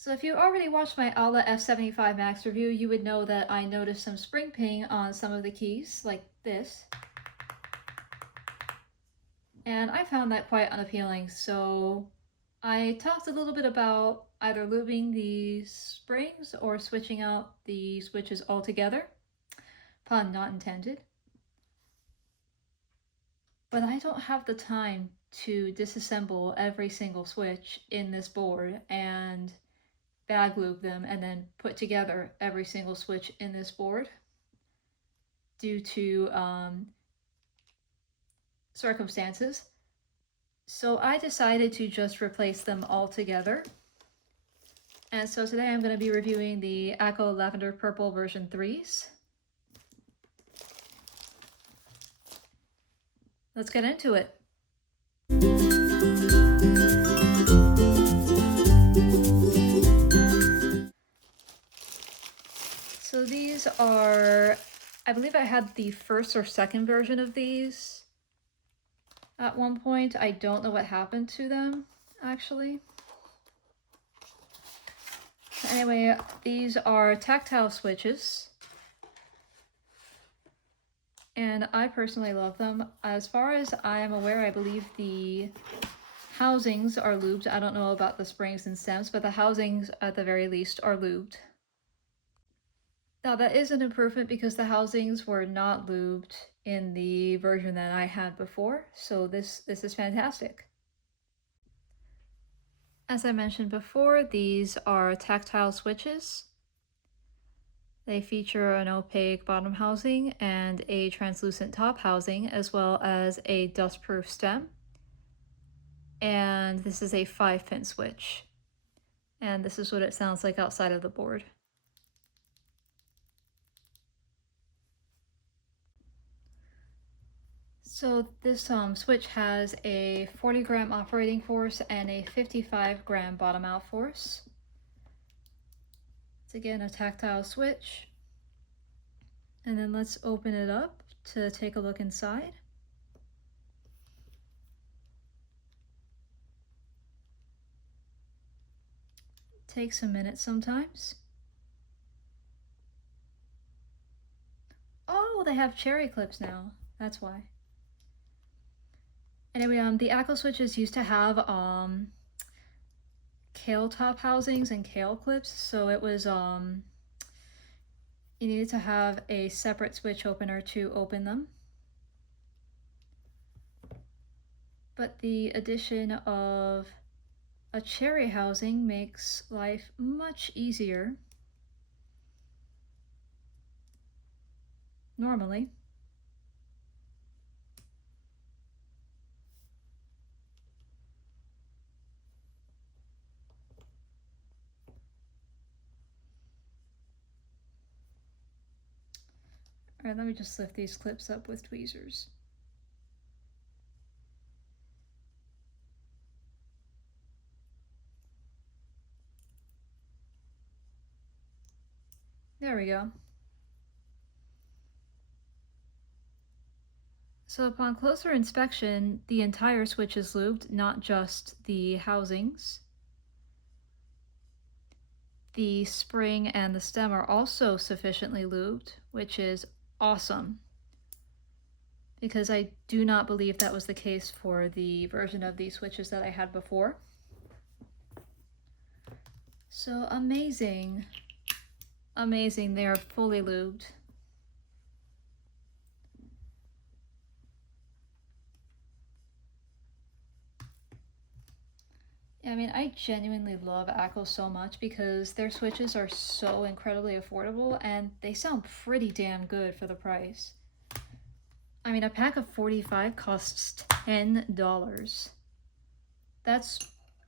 So if you already watched my Ala F75 Max review, you would know that I noticed some spring ping on some of the keys, like this. And I found that quite unappealing, so I talked a little bit about either lubing the springs or switching out the switches altogether. Pun not intended. But I don't have the time to disassemble every single switch in this board and bag loop them and then put together every single switch in this board due to circumstances. So I decided to just replace them all together. And so today I'm going to be reviewing the Akko Lavender Purple version 3s. Let's get into it. So these are, I believe I had the first or second version of these at one point. I don't know what happened to them, actually. Anyway, these are tactile switches, and I personally love them. As far as I am aware, I believe the housings are lubed. I don't know about the springs and stems, but the housings at the very least are lubed. Now that is an improvement because the housings were not lubed in the version that I had before, so this is fantastic. As I mentioned before, these are tactile switches. They feature an opaque bottom housing and a translucent top housing, as well as a dustproof stem. And this is a 5-pin switch. And this is what it sounds like outside of the board. So this switch has a 40-gram operating force and a 55-gram bottom out force. It's again a tactile switch. And then let's open it up to take a look inside. It takes a minute sometimes. Oh, they have cherry clips now. That's why. Anyway, the Akko switches used to have kale top housings and kale clips, so it was you needed to have a separate switch opener to open them. But the addition of a cherry housing makes life much easier normally. All right, let me just lift these clips up with tweezers. There we go. So upon closer inspection, the entire switch is lubed, not just the housings. The spring and the stem are also sufficiently lubed, which is awesome, because I do not believe that was the case for the version of these switches that I had before. So amazing. Amazing, they are fully lubed. I mean, I genuinely love Akko so much because their switches are so incredibly affordable and they sound pretty damn good for the price. I mean, a pack of 45 costs $10. That's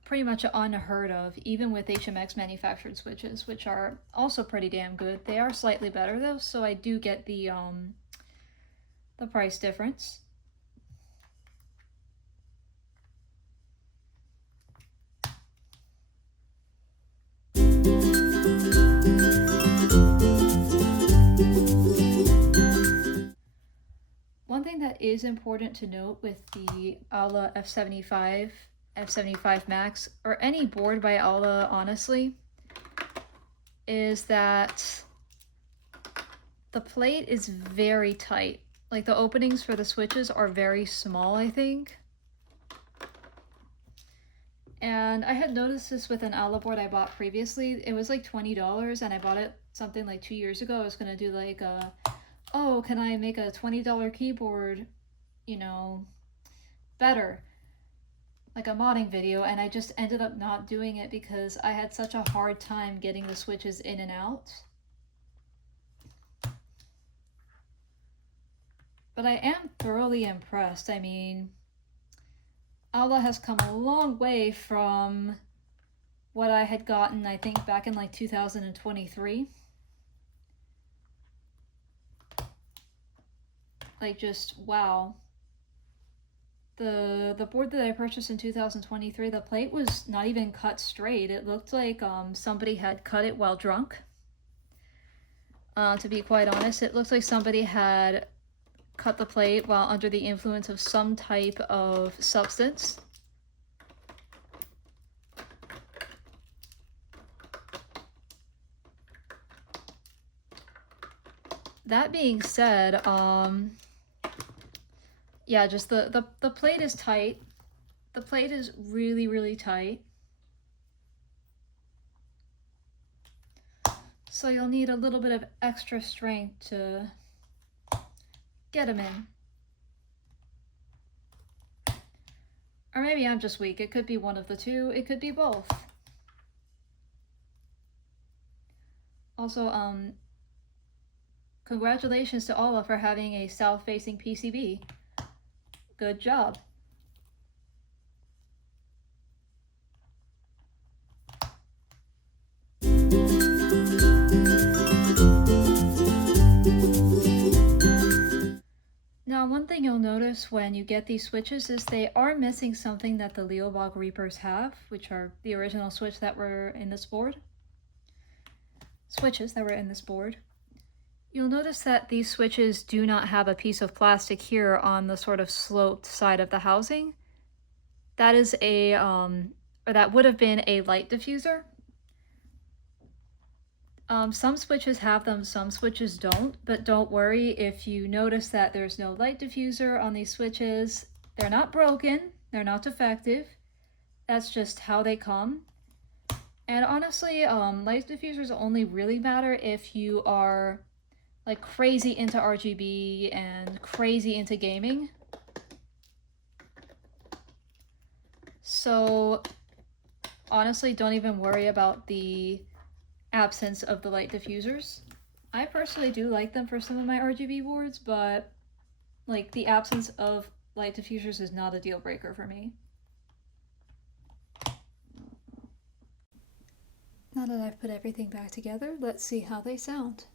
pretty much unheard of, even with HMX manufactured switches, which are also pretty damn good. They are slightly better though, so I do get the price difference. One thing that is important to note with the Ala F75 Max, or any board by Ala, honestly, is that the plate is very tight. Like the openings for the switches are very small, I think. And I had noticed this with an outlet board I bought previously. It was like $20 and I bought it something like 2 years ago. I was gonna do like a, oh, can I make a $20 keyboard, you know, better? Like a modding video, and I just ended up not doing it because I had such a hard time getting the switches in and out. But I am thoroughly impressed. I mean, Aula has come a long way from what I had gotten, I think, back in like 2023. Like, just wow. The board that I purchased in 2023, the plate was not even cut straight. It looked like somebody had cut it while drunk. To be quite honest, it looked like somebody had cut the plate while under the influence of some type of substance. That being said, yeah, just the plate is tight. The plate is really, really tight. So you'll need a little bit of extra strength to get them in. Or maybe I'm just weak. It could be one of the two. It could be both. Also, congratulations to Ola for having a south-facing PCB. Good job. Now, one thing you'll notice when you get these switches is they are missing something that the Leobog Reapers have, which are the original switches that were in this board. You'll notice that these switches do not have a piece of plastic here on the sort of sloped side of the housing. That is a, or that would have been a light diffuser. Some switches have them, some switches don't, but don't worry if you notice that there's no light diffuser on these switches. They're not broken, they're not defective. That's just how they come. And honestly, light diffusers only really matter if you are like crazy into RGB and crazy into gaming. So honestly, don't even worry about the absence of the light diffusers. I personally do like them for some of my RGB boards, but like the absence of light diffusers is not a deal breaker for me. Now that I've put everything back together, let's see how they sound.